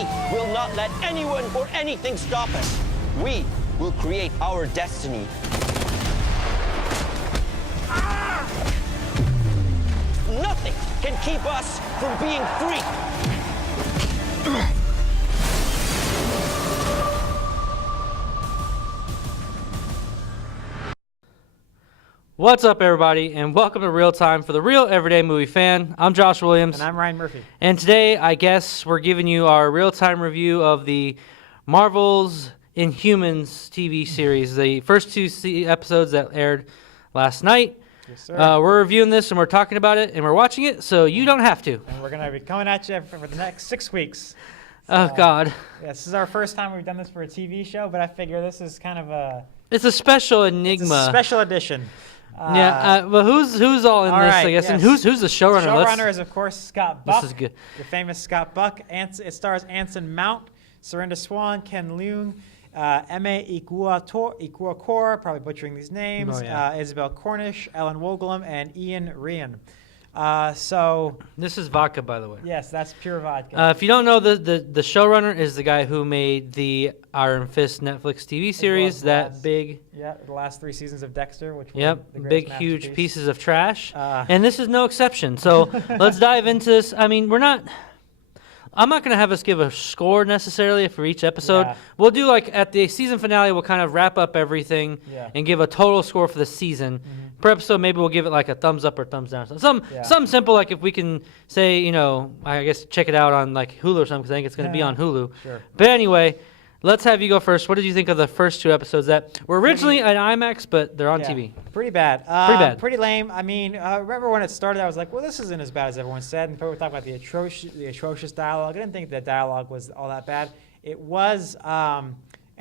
We will not let anyone or anything stop us. We will create our destiny. Nothing can keep us from being free. What's up, everybody, and welcome to Real Time for the Real Everyday Movie Fan. I'm Josh Williams. And I'm Ryan Murphy. And today, I guess, we're giving you our real-time review of the Marvel's Inhumans TV series, the first two episodes that aired last night. Yes, sir. We're reviewing this, and we're talking about it, and we're watching it, so you don't have to. And we're going to be coming at you for the next 6 weeks. Oh, God. Yeah, this is our first time we've done this for a TV show, but I figure this is kind of a... It's a special enigma. It's a special edition. But who's all in this, right, I guess, yes. and who's the showrunner? Showrunner is, of course, Scott Buck. This is good. The famous Scott Buck. It stars Anson Mount, Serinda Swan, Ken Leung, Ikwuakor, probably butchering these names, Oh, yeah. Isabelle Cornish, Ellen Woglom, and Ian Rheon. So This is vodka, by the way. yes, that's pure vodka. If you don't know, the showrunner is the guy who made the Iron Fist Netflix TV series, the last 3 seasons of Dexter, which were the big, greatest huge masterpiece. pieces of trash. And this is no exception. So let's dive into this. I mean, I'm not going to have us give a score necessarily for each episode. Yeah. We'll do like at the season finale, we'll kind of wrap up everything and give a total score for the season. Per episode, maybe we'll give it like a thumbs up or thumbs down. So something simple, like if we can say, I guess check it out on like Hulu or something, because I think it's going to be on Hulu. Sure. But anyway, let's have you go first. What did you think of the first 2 episodes that were originally at IMAX, but they're on TV? Pretty bad. Pretty lame. I mean, remember when it started, I was like, well, this isn't as bad as everyone said. And people were talking about the atrocious dialogue. I didn't think the dialogue was all that bad. It was,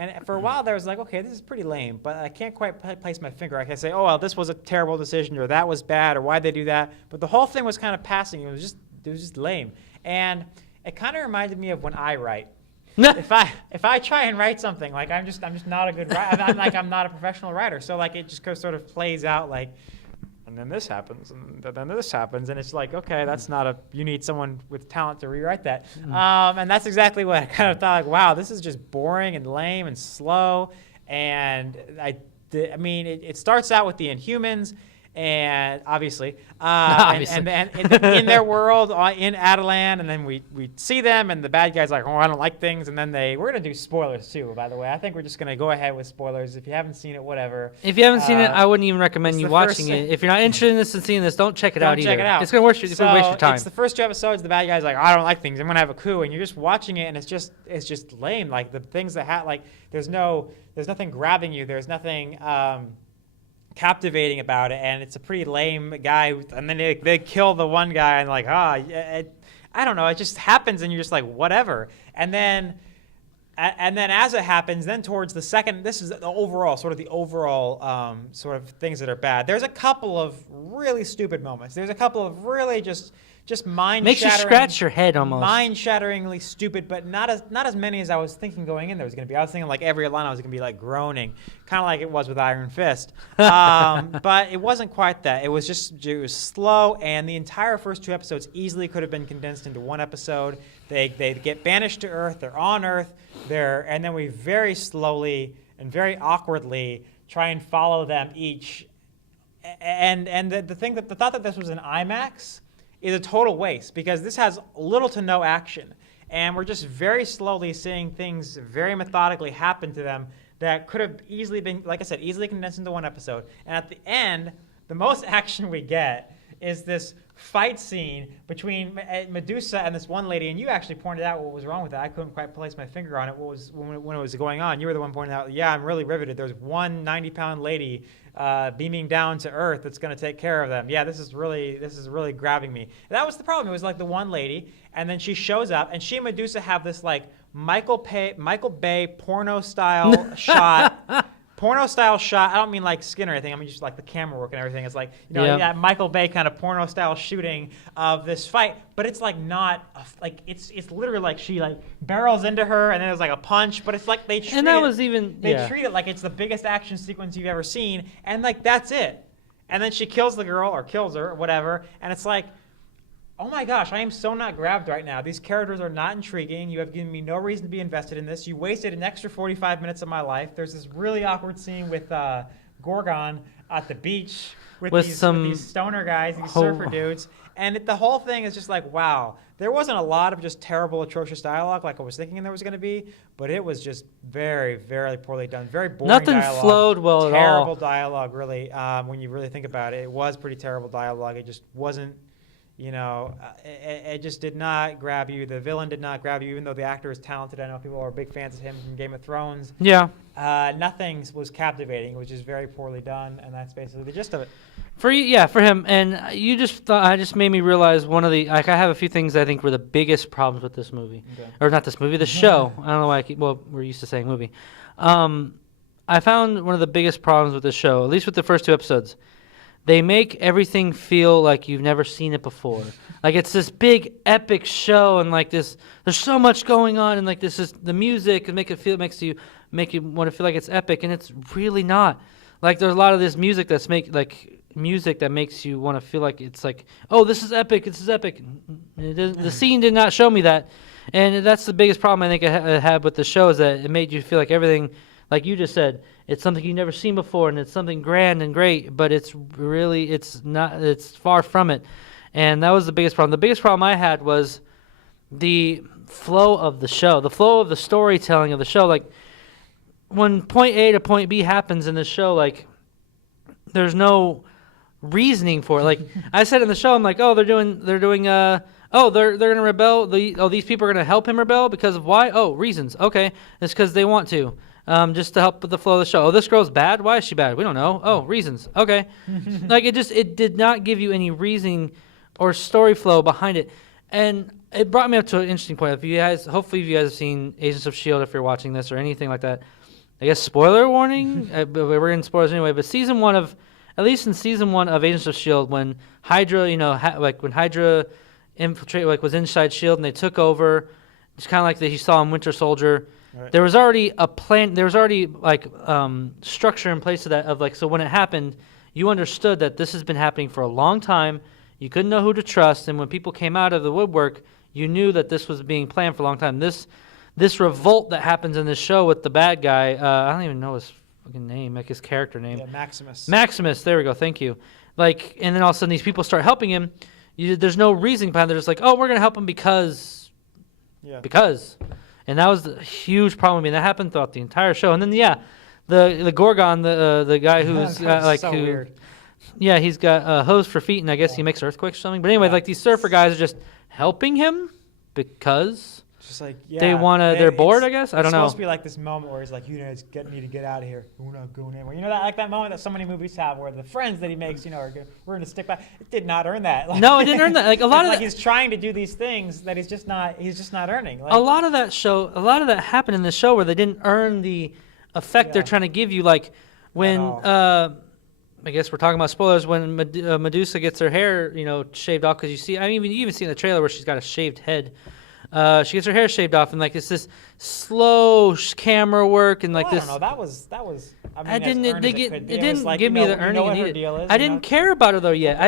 and for a while there, I was like, okay, this is pretty lame. But I can't quite place my finger. I can say, oh, well, this was a terrible decision, or that was bad, or why'd they do that? But the whole thing was kind of passing. It was just lame. And it kind of reminded me of when I write. if I try and write something, like I'm just not a good writer. I'm not a professional writer. So like it just sort of plays out like, and then this happens, and then this happens, and it's like, okay, that's not you need someone with talent to rewrite that. And that's exactly what I kind of thought. Like, wow, this is just boring and lame and slow. And it starts out with the Inhumans. And obviously, and in their world, in Attilan, and then we see them, and the bad guy's like, oh, I don't like things, and then we're gonna do spoilers too. By the way, I think we're just gonna go ahead with spoilers. If you haven't seen it, whatever. If you haven't seen it, I wouldn't even recommend you watching it. If you're not interested in this and seeing this, don't check it out either. Check it out. It's gonna waste your time. It's the first 2 episodes. The bad guy's like, oh, I don't like things. I'm gonna have a coup, and you're just watching it, and it's just lame. Like the things that there's nothing grabbing you. There's nothing. Captivating about it, and it's a pretty lame guy, and then they kill the one guy, and like, I don't know, it just happens, and you're just like, whatever. And then as it happens, then towards the second, this is the overall sort of things that are bad. There's a couple of really stupid moments. There's a couple of really just mind-shattering. Makes you scratch your head almost. Mind-shatteringly stupid, but not as many as I was thinking going in there was going to be. I was thinking like every line I was going to be like groaning, kind of like it was with Iron Fist. But it wasn't quite that. It was slow, and the entire first 2 episodes easily could have been condensed into 1 episode. They get banished to Earth. They're on Earth. And then we very slowly and very awkwardly try and follow them each. And the thought that this was an IMAX is a total waste, because this has little to no action. And we're just very slowly seeing things very methodically happen to them that could have easily been, like I said, easily condensed into 1 episode. And at the end, the most action we get is this fight scene between Medusa and this one lady, and you actually pointed out what was wrong with that. I couldn't quite place my finger on it. When it was going on? You were the one pointing out, yeah, I'm really riveted. There's one 90-pound lady beaming down to Earth that's going to take care of them. Yeah, this is really grabbing me. And that was the problem. It was like the one lady, and then she shows up, and she and Medusa have this like Michael Bay porno style shot. Porno style shot. I don't mean like skin or anything. I mean just like the camera work and everything. It's like, that Michael Bay kind of porno style shooting of this fight, but it's like not like it's literally like she like barrels into her, and then there's like a punch, but it's like they treat it like it's the biggest action sequence you've ever seen, and like that's it. And then she kills the girl or kills her or whatever, and it's like, Oh my gosh, I am so not grabbed right now. These characters are not intriguing. You have given me no reason to be invested in this. You wasted an extra 45 minutes of my life. There's this really awkward scene with Gorgon at the beach with these stoner guys, these surfer dudes. And the whole thing is just like, wow. There wasn't a lot of just terrible, atrocious dialogue like I was thinking there was going to be, but it was just very, very poorly done. Very boring Nothing dialogue. flowed well at all. Terrible dialogue, really, when you really think about it. It was pretty terrible dialogue. It just wasn't, it just did not grab you. The villain did not grab you, even though the actor is talented. I know people are big fans of him from Game of Thrones. Yeah. Nothing was captivating. It was just very poorly done, and that's basically the gist of it. For him, and you just made me realize one of the I have a few things I think were the biggest problems with this movie, or not this movie, the show. I don't know why we're used to saying movie. I found one of the biggest problems with the show, at least with the first 2 episodes. They make everything feel like you've never seen it before. Like it's this big epic show, and like this, there's so much going on, and like this is the music and makes you want to feel like it's epic, and it's really not. Like there's a lot of this music music that makes you want to feel like it's like, oh, this is epic. The scene did not show me that, and that's the biggest problem I think I had with the show, is that it made you feel like everything, like you just said, it's something you've never seen before, and it's something grand and great, but it's not. It's far from it, and that was the biggest problem. The biggest problem I had was the flow of the show, the flow of the storytelling of the show. Like when point A to point B happens in the show, like there's no reasoning for it. Like I said in the show, I'm like, oh, they're gonna rebel. These people are gonna help him rebel because of why? Oh, reasons. Okay, it's because they want to. Just to help with the flow of the show. Oh, this girl's bad? Why is she bad? We don't know. Oh, reasons. Okay. Like it did not give you any reasoning or story flow behind it. And it brought me up to an interesting point. Hopefully you guys have seen Agents of S.H.I.E.L.D. if you're watching this or anything like that. I guess spoiler warning? We're in spoilers anyway, but at least in season 1 of Agents of S.H.I.E.L.D., when Hydra, when Hydra was inside S.H.I.E.L.D. and they took over, it's kind of like that you saw in Winter Soldier. Right. There was already a plan. There was already structure in place of that. So when it happened, you understood that this has been happening for a long time. You couldn't know who to trust, and when people came out of the woodwork, you knew that this was being planned for a long time. This revolt that happens in this show with the bad guy. I don't even know his fucking name, like his character name. Yeah, Maximus. Maximus. There we go. Thank you. And then all of a sudden these people start helping him. There's no reasoning behind it. They're just like, oh, we're gonna help him because. Yeah. Because. And that was the huge problem. I mean, that happened throughout the entire show. And then, the Gorgon, the guy who's weird. Yeah, he's got a hose for feet, and I guess he makes earthquakes or something. But anyway, these surfer guys are just helping him because just like they want to. They're bored, I guess. I don't know. It's supposed to be like this moment where he's like, you guys need to get out of here. We're not going anywhere. You know that moment that so many movies have, where the friends that he makes, we're going to stick by. It did not earn that. No, it didn't earn that. Like a lot of he's trying to do these things that he's just not earning. A lot of that happened in the show where they didn't earn the effect they're trying to give you. Like when I guess we're talking about spoilers, when Medusa gets her hair, shaved off, because you even see in the trailer where she's got a shaved head. She gets her hair shaved off, and it's this slow camera work, and this. I don't know. That was. It didn't give me the earning it needed. I didn't care about her though yet. I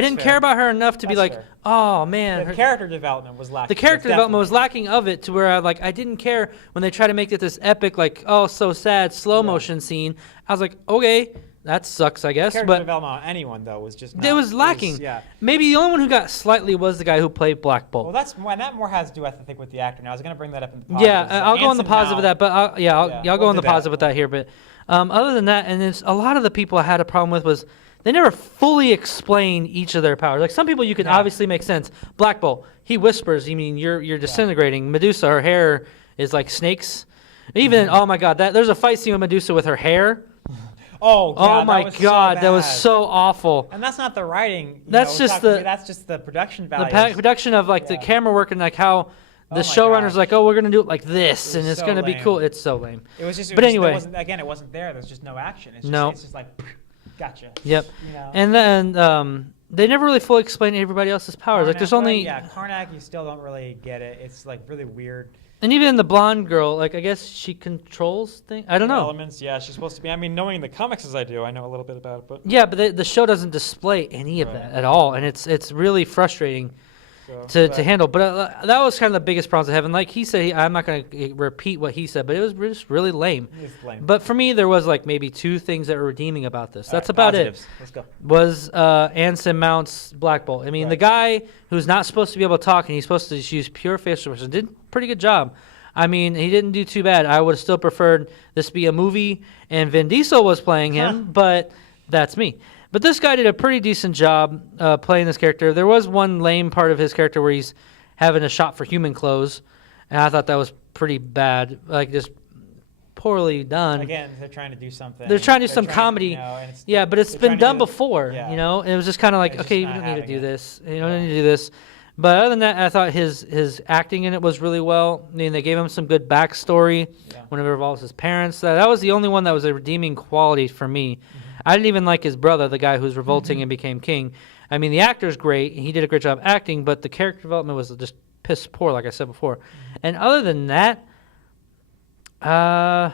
didn't care about her enough to be like, oh man. The character development was lacking. The character development was lacking of it, to where I didn't care when they try to make it this epic, so sad slow motion scene. I was like, okay. That sucks, I guess. Character development on anyone, though, was just not. It was lacking. Maybe the only one who got slightly was the guy who played Black Bolt. Well, that more has to do, I think, with the actor. Now, I was going to bring that up in the positive. Yeah, I'll go on the positive of that, but I'll go on the positive with that here. But other than that, and it's a lot of the people I had a problem with was they never fully explain each of their powers. Like some people you can obviously make sense. Black Bolt, he whispers. You mean you're disintegrating. Medusa, her hair is like snakes. Even oh my God, there's a fight scene with Medusa with her hair. Oh my God, that was so awful. And that's not the writing. That's just the production value. The production of the camera work and how the showrunner's like, oh, we're gonna do it like this, and it's gonna be cool. It's so lame. It was just. Anyway, it wasn't there. There's just no action. It's just like, gotcha. Yep. And then they never really fully explained everybody else's powers. Karnak, there's only Karnak. You still don't really get it. It's really weird. And even the blonde girl, I guess she controls things. I don't know. Elements, she's supposed to be. I mean, knowing the comics as I do, I know a little bit about it. But yeah, but the show doesn't display any of that at all, and it's really frustrating. to handle. But that was kind of the biggest problem I have. And like he said, I'm not going to repeat what he said, but it was just really lame. But for me, there was like maybe 2 things that were redeeming about this. That's about positives. It. Let's go. Was Anson Mount's Black Bolt. I mean, the guy who's not supposed to be able to talk and he's supposed to just use pure facial expressions did a pretty good job. I mean, he didn't do too bad. I would have still preferred this be a movie and Vin Diesel was playing him, but that's me. But this guy did a pretty decent job playing this character. There was one lame part of his character where he's having a shot for human clothes, and I thought that was pretty bad, like just poorly done. Again, they're trying to do something. They're trying to do some comedy. But it's been done before, you know? And it was just kind of like, okay, you don't need to do this. You don't need to do this. But other than that, I thought his acting in it was really well. I mean, they gave him some good backstory whenever it involves his parents. That was the only one that was a redeeming quality for me. I didn't even like his brother, the guy who's revolting and became king. I mean, the actor's great. He did a great job acting, but the character development was just piss poor, like I said before. And other than that, I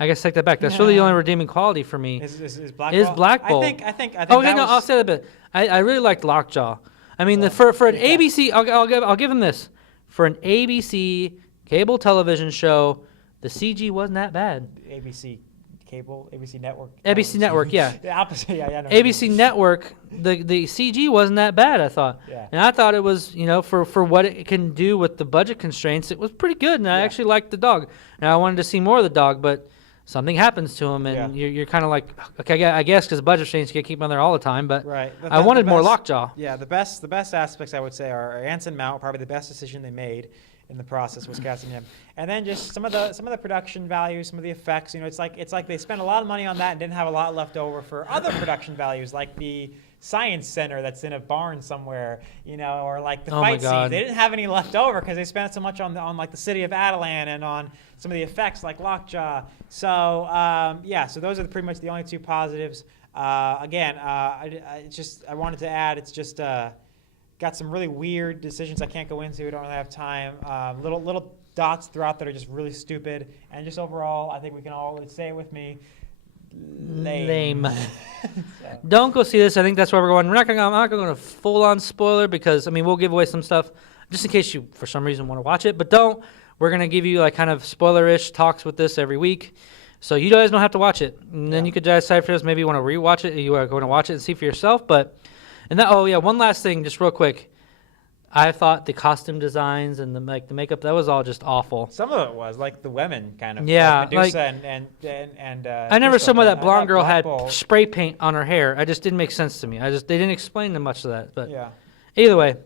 guess take that back. That's really the only redeeming quality for me. Is Black Bolt. I think. Okay, no, I'll say that a bit. I really liked Lockjaw. I mean, for an ABC, I'll give him this. For an ABC cable television show, the CG wasn't that bad. ABC cable, ABC network. ABC network, yeah. The opposite, yeah. ABC network, the CG wasn't that bad, I thought. Yeah. And I thought it was, you know, for what it can do with the budget constraints, it was pretty good. And I actually liked the dog. Now I wanted to see more of the dog, but something happens to him, and you're kind of like, okay, I guess because budget constraints, you can't keep him on there all the time. But I wanted more Lockjaw. Yeah, the best aspects I would say are Anson Mount, probably the best decision they made in the process was casting him, and then just some of the production values, some of the effects. You know, it's like they spent a lot of money on that and didn't have a lot left over for other production values, like the science center that's in a barn somewhere, you know, or like the fight scenes. They didn't have any left over because they spent so much on like the city of Attilan and on some of the effects like Lockjaw. So so those are pretty much the only 2 positives. Again, I wanted to add, it's just got some really weird decisions I can't go into. I don't really have time. Little dots throughout that are just really stupid, and just overall, I think we can all say it with me. Lame. Don't go see this. I think that's where we're going. I'm not going to go full on spoiler because we'll give away some stuff just in case you for some reason want to watch it. But don't. We're going to give you like kind of spoiler-ish talks with this every week, so you guys don't have to watch it. And then you could decide for us. Maybe you want to rewatch it. You are going to watch it and see for yourself. One last thing, just real quick. I thought the costume designs and the makeup, that was all just awful. Some of it was like the women kind of. Yeah, like Medusa and I never saw that blonde girl had spray paint on her hair. It just didn't make sense to me. They didn't explain much of that. But either way,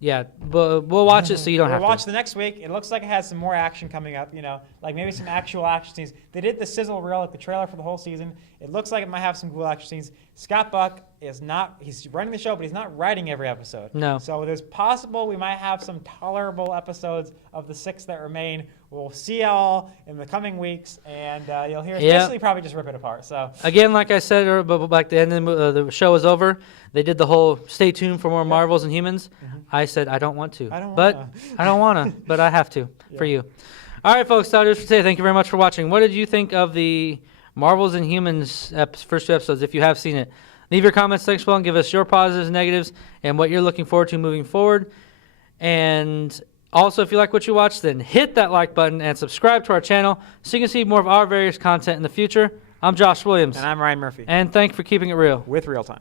we'll watch it so you don't have to. We'll watch the next week. It looks like it has some more action coming up. You know, like maybe some actual action scenes. They did the sizzle reel, like the trailer for the whole season. It looks like it might have some cool action scenes. Scott Buck is not, he's running the show, but he's not writing every episode. No. So there's possible we might have some tolerable episodes of the 6 that remain. We'll see y'all in the coming weeks, and you'll hear us basically probably just rip it apart. So again, like I said, but like the end of the show is over. They did the whole stay tuned for more Marvels and Humans. I said I don't want to. I don't want to, but I have to for you. All right, folks, that'll do it for today. Thank you very much for watching. What did you think of the Marvels and Humans first 2 episodes, if you have seen it? Leave your comments section below and give us your positives and negatives and what you're looking forward to moving forward. And also, if you like what you watch, then hit that like button and subscribe to our channel so you can see more of our various content in the future. I'm Josh Williams. And I'm Ryan Murphy. And thank you for keeping it real. With ReelTime.